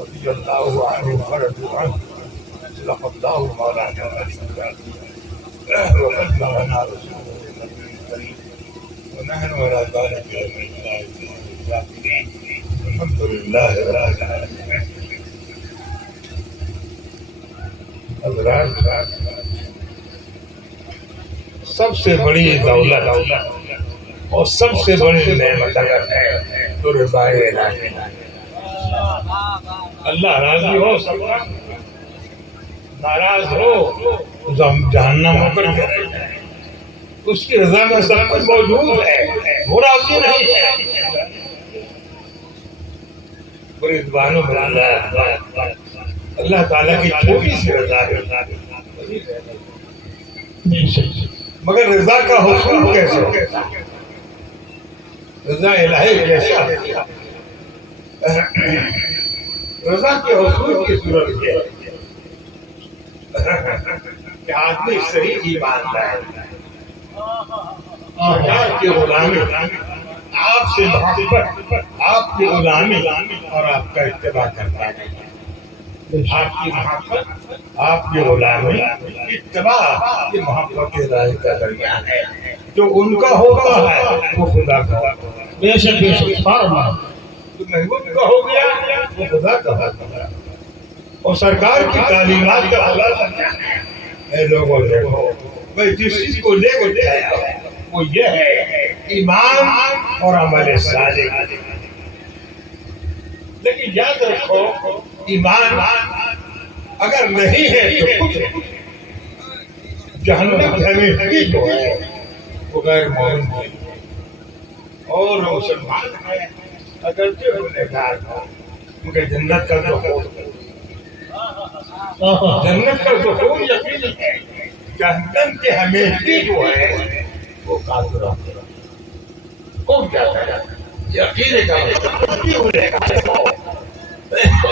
رضي الله عنه ورضوا عنه صدق الله مولانا وبلغنا رسوله النبي الكريم ونحن على ذلك من الشاكرين الحمد لله رب العالمين. حضرات، سب سے بڑی دولت اور سب سے بڑی نعمت اگر ہے تو رضا الہی. اللہ راضی ہو سب ناراض ہو تو ہم جہنم ہو کر جائیں. اس کی رضا میں سب کچھ موجود ہے، وہ راضی نہیں ہے. رضوان اللہ تعالیٰ کی چھوٹی سی رضا ہے، مگر رضا کا حصول کیسے ہوتا ہے؟ رضا الہی کیسا ہوتا ہے؟ رضا کے حصول کی صورت یہ ہے کہ آدمی صحیح ایمان لائے اور کی غلامی، آپ سے محبت، آپ کی غلامی اور آپ کا اتباع کرتا ہے. آپ کی محبت، آپ کی غلامی، اتباع یہ محبت الہی کا ذریعہ ہے. جو ان کا ہوتا ہے وہ خدا کا ہوتا ہے. بے شک بے شک جو محبوب کا ہو گیا وہ خدا کا ہوتا ہے. اور سرکار کی تعلیمات کا خلاصہ کیا ہے؟ اے لوگوں دیکھو، میں جس چیز کو لے کے آیا وہ یہ ہے ایمان اور عمل صالح. لیکن یاد رکھو، ایمان اگر نہیں ہے تو کچھ جہنم ہمیشگی جو ہے وہ غیر مومن ہے. اور مسلمان ہے اگرچہ گنہگار ہو مگر جنت کا ظہور، جنت کا ظہور یقینی ہے. جہنم کے ہمیشگی جو ہے وہ کافر ہے. کون کہتا ہے یقین کا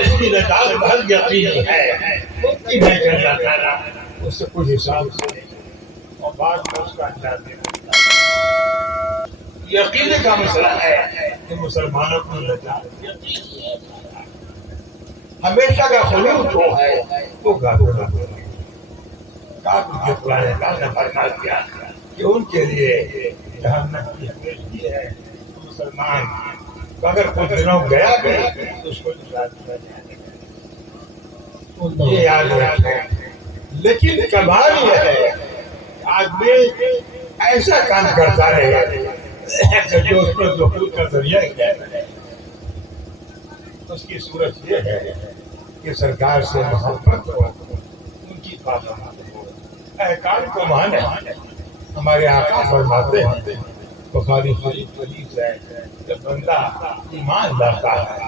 اس کی نجات بہت یقینی ہے، ممکن ہے کہ اللہ تعالیٰ اس سے کچھ حساب سے اور بعد میں اس کا انجام دینا. یقین کا مسئلہ ہے کہ مسلمانوں کو نجات یقینی ہے. ہمیشہ کا خلوص جو ہے وہ کافر ہے. کافر کے قرآن پاک نے فرما دیا کہ ان کے لیے جہنم کی ہمیشگی ہے. مسلمان اگر کچھ دنوں گیا بھی تو اس کو نجات دیا جائے گا، یہ یاد رکھیں. لیکن کمال یہ ہے آدمی ایسا کام کرتا رہے کہ جو اس پر دخول کا ذریعہ کیا ہے. اس کی صورت یہ ہے کہ سرکار سے محبت ہو، ان کی پابندی ہو، احکام کو مانے. ہمارے آقا فرماتے ہیں بخاری شریف حدیث ہے، جب بندہ ایمان لاتا ہے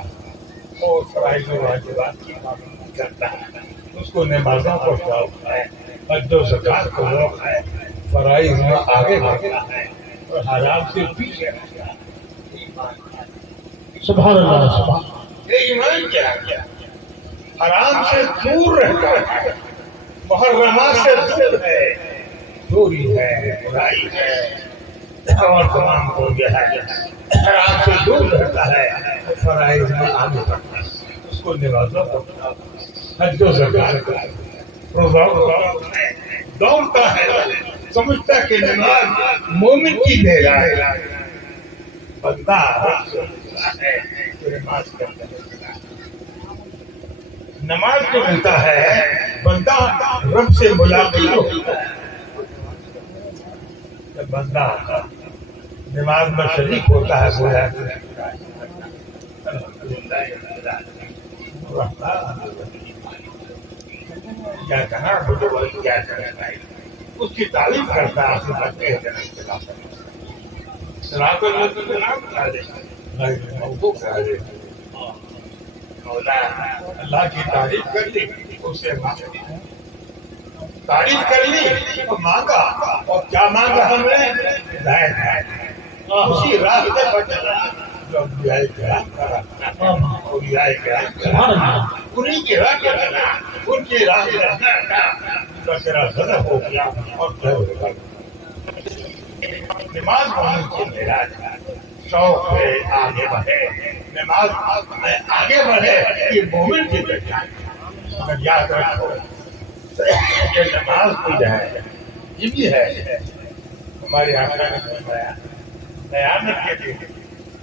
اور فرائض و واجبات کی پابندی کرتا ہے، اس کو نمازوں کو شوق ہے، حج و زکات کو شوق ہے، فرائض میں آگے بڑھتا ہے اور حرام سے پیچھے رہتا ہے. سبحان اللہ سبحان. یہ ایمان کیا ہے؟ حرام سے دور رہتا ہے، محرمات سے دور ہے، چوری ہے، برائی ہے اور تمام کو یہ ہے. حرام سے دور رہتا ہے، فرائض میں آگے بڑھتا ہے، اس کو نمازوں کو حج و زکات کو روزہ دوڑتا ہے، سمجھتا کہ نماز مومن کی دے رہا ہے. بندہ نماز کرتا ہے، نماز کو ملتا ہے، بندہ رب سے ملاقات ہوتا ہے. جب بندہ نماز میں شریک ہوتا ہے گویا کیا کہنا کیا کرنا ہے، اس کی تعریف کرتا ہے. اللہ کی تعریف کر لی، اسے تعریف کر لی اور مانگا. اور کیا مانگا ہم نے؟ ہدایت. اسی راہ پر چلا جو انبیاء کرام کا راستہ ہے، اولیاء کرام انہیں کی راہ پر چلا، ان کی راہ پر رہنا تھا. بچرا زدہ ہو گیا اور نماز پڑھنے سے میرا شوق ہے آگے بڑھے، نماز میں آگے بڑھے، یہ مومن کی پہچان ہے۔ مگر یاد رکھو کہ نماز بھی ہے، یہ بھی ہے ہمارے آقا نے فرمایا قیامت کے دن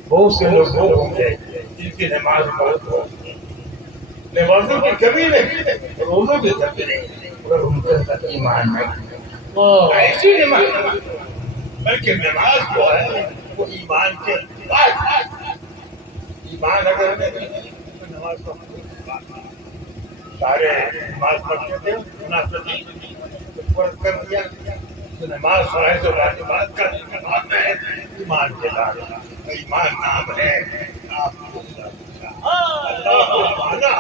بہت سے لوگ وہ ہوں گے جن کی نماز بہت ہوگی، نمازوں کی کمی نہیں، روزوں کی کمی نہیں، مگر ان کے اندر ایمان نہیں، ایسی نماز بلکہ نماز جو ہے وہ ایمان کے بعد، ایمان اگر نہیں تو نماز کا سارے نماز پڑھتے تھے منافقین فرض کر دیا تو نماز پڑھے تو نماز کا نماز ہے ایمان کے بعد، ایمان نام ہے آپ کو اللہ کو مانا،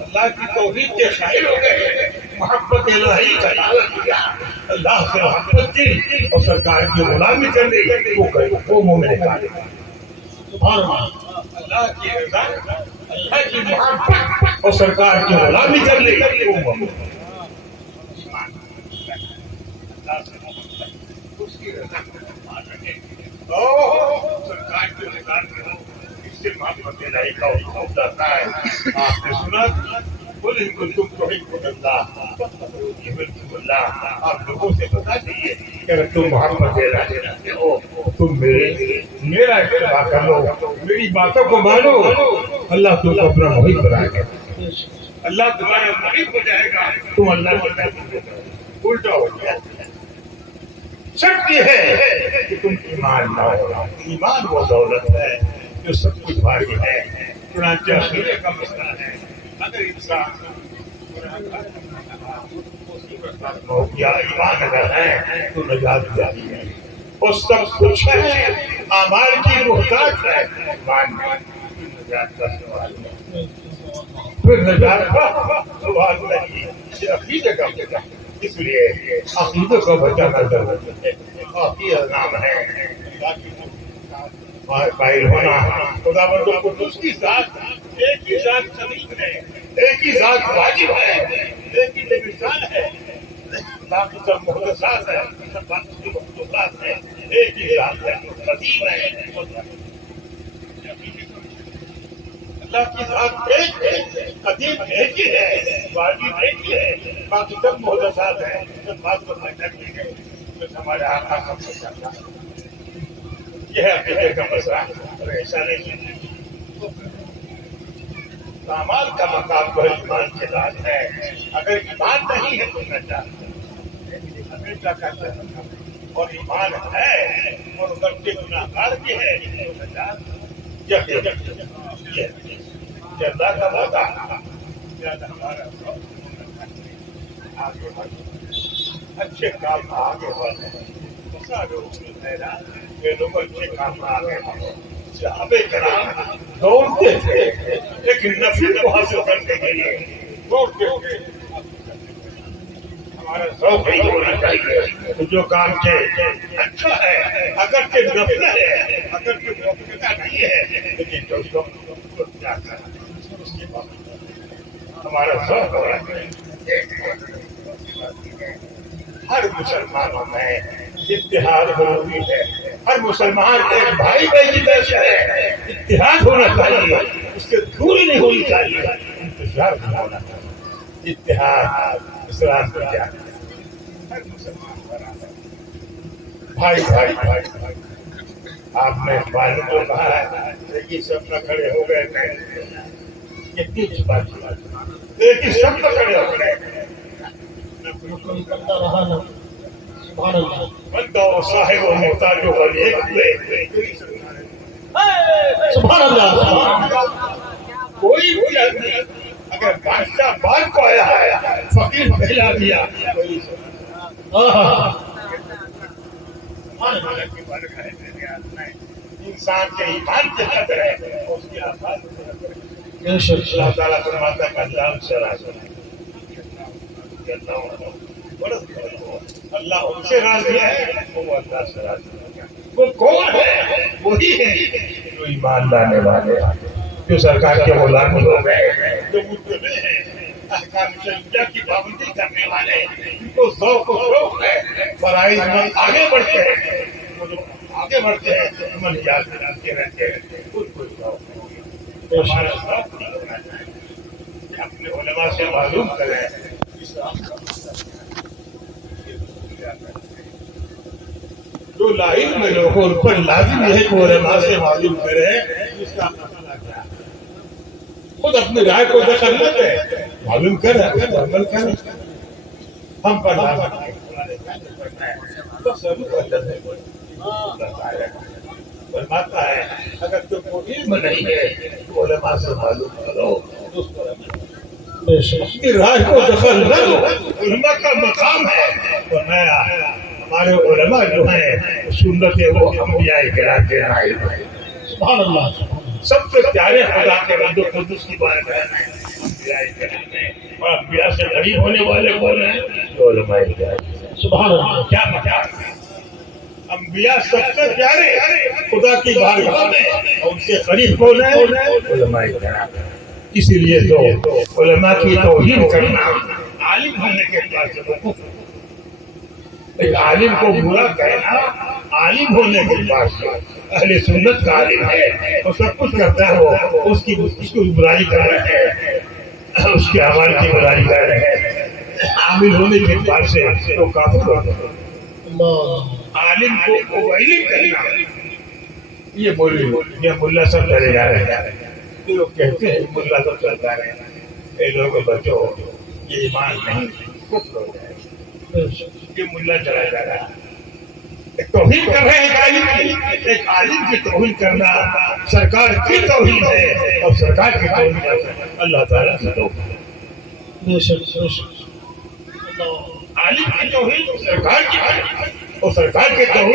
اللہ کی توحید کے شاہد ہو گئے، محبت الہی کا دعویٰ کیا، اللہ سے محبت کی اور سرکار کی غلامی کر دی، وہ مومن کامل ہے۔ اللہ کی رضا، اللہ کی محبت اور سرکار کی غلامی کر لی، وہ مومن ایمان، اللہ سے محبت، اس کی رضا کو مان رکھے سرکار کی رضا کرو، اس سے محبت الہی کا حکم جاتا ہے۔ آپ نے سنا قل ان کنتم تحبون اللہ فاتبعونی اللہ، آپ لوگوں سے بتا دیجیے کہ اگر تم محبت الہی رکھتے ہو تم میرا اتباع کر لو، میری باتوں کو مانو، اللہ تم کو اپنا محب بنائے گا، اللہ تمہارا محب ہو جائے گا، تم اللہ کے محبوب ہو جائے گا۔ الٹا ہو گیا، شرط یہ ہے کہ تم ایمان لاؤ، ایمان وہ دولت ہے جو سب کچھ بھاری ہے، چنانچہ عقیدے کا مسئلہ ہے، اگر انسان ہو گیا ایمان اگر ہے تو نجات جاری ہے، اور سب کچھ ہے اعمال کی محتاج ہے، ایمان نجات کا سوال ہے، پھر نجات کا سوال نہیں، یہ عقیدے کا مسئلہ ہے، اس لیے عقیدے کو بچانا ضروری ہے، عقیدہ نام ہے قائل ہونا خدا بندوں کو اس کی ذات، ایک ہی ذات شریک ہے، ایک ہی ذات واجب ہے، ایک ہی مثال ہے، باقی سب محدثات ہے، سب باقی مخلوقات ہے، ایک ہی ذات ہے، قدیم ہے، اللہ کی ذات ایک ہے، قدیم ایک ہی ہے، واجب ایک ہی ہے، باقی سب محدثات ہیں، سب بات کو پیدا کی گئی، بس ہمارے آقا سب سے چاہتا ہے، یہ ہے عقیدے کا مسئلہ، اور ایسا نہیں ہے۔ اعمال کا مقام تو ایمان کے بعد ہے، اگر ایمان نہیں ہے تو نجات ہمیشہ کہتا ہے، اور ایمان ہے اور بچے گناہگار بھی ہے تو نجات یہ اللہ کا وعدہ، ہمارا آگے بڑھے، اچھے کام میں آگے بڑھے، یہ لوگ اچھے کام میں آگے بڑھے، صحابہ کرام دوڑتے تھے لیکن نفی کو حاصل کرنے کے لیے دوڑتے تھے، ہمارا ذوق ہی ہونا چاہیے تو جو کام کے اچھا ہے، اگر کہ نفل ہے، اگر کہ موقع نہیں ہے، لیکن جو کیا کرنا اس کے بعد ہمارا ذوق ہونا چاہیے۔ ہر مسلمانوں میں اتحاد ضروری ہے، ہر مسلمان ایک بھائی بہن جیسا ہے، اتحاد ہونا چاہیے، اس سے دوری نہیں ہونی چاہیے، انتشار نہیں ہونا چاہیے، اتحاد اسلام کو کیا ہے، ہر مسلمان برابر، بھائی بھائی بھائی بھائی، آپ نے بھائی کو کہا ہے یہ سب نہ کھڑے ہو گئے، یہ تیز بات لیکن سب نہ کھڑے ہو گئے، کرتا رہا نا، سبحان اللہ، بندہ اور صاحب و محتاج و غریب ایک ہوئے، سبحان اللہ، کوئی بھی آدمی اگر بادشاہ بعد کو آیا ہے فقیر پہلا دیا، انسان کے ایمان کے قدر ہے اس کے آسان اللہ تعالیٰ فرماتا ہے اللہ سے راضی ہے، اللہ ان سے راضی ہے، وہ اللہ سے راضی ہے، وہ کون ہے؟ وہی ہے جو ایمان لانے والے ہیں، جو سرکار کے غلامی ہو گئے، جو متبع ہیں، احکام شریعہ کی پابندی کرنے والے، ان کو ذوق و شوق ہے، فرائض میں آگے بڑھتے ہیں، وہ جو آگے بڑھتے ہیں عمل یاد کرتے رہتے ہیں خود کو ہمارا ساتھ نہیں ہونا چاہیے کہ اپنے علماء سے معلوم کریں اس جو لا علم لوگوں پر لازم ہے کہ علماء سے معلوم کرے اس کا مسئلہ کیا ہے خود اپنی رائے کو دخل نہ دے معلوم کرے عمل کرے ہم پر لازم ہے فرماتا ہے اگر تم کو علم نہیں ہے تو علماء سے معلوم کرو اپنی رائے کو دخل نہ دو علماء کا مقام ہے فرمایا ہمارے علماء جو ہیں سنت ہے وہ انبیاء کرام کے رائے ہیں سبحان اللہ سب سے پیارے خدا کے بندو قدس کی بات ہے انبیاء کرام ہیں اور انبیاء سے قریب ہونے والے کون ہیں جو علماء کرام سبحان اللہ کیا مطلب انبیاء سب سے پیارے خدا کی بارگاہ میں اور ان سے قریب کون ہیں علماء کرام اسی لیے تو علماء کی توہین کرنا عالم ہونے کے بعد ایک عالم کو برا کہنا عالم ہونے کے بعد اہل سنت کا عالم ہے وہ سب کچھ کرتا ہے وہ اس کی برائی کر رہے ہیں اس کے اعمال کی برائی کر رہے ہیں عامل ہونے کے بعد سے تو کافر ہو گئے عالم کو علم کہنا یہ بولی یہ ملا سب چلے جا رہے ہیں لوگ کہتے ہیں ملا سب چلتا رہے ہیں اے لوگ بچو یہ ایمان نہیں کفر ہو جائے یہ ملا چلا جا رہا ہے توہین کر رہے ہیں ایک عالم کی توہین کرنا سرکار کی توہین ہے اور سرکار کی توہین اللہ تعالیٰ سے توہین عالم کی توہین سرکار کی اور سرکار کے توہین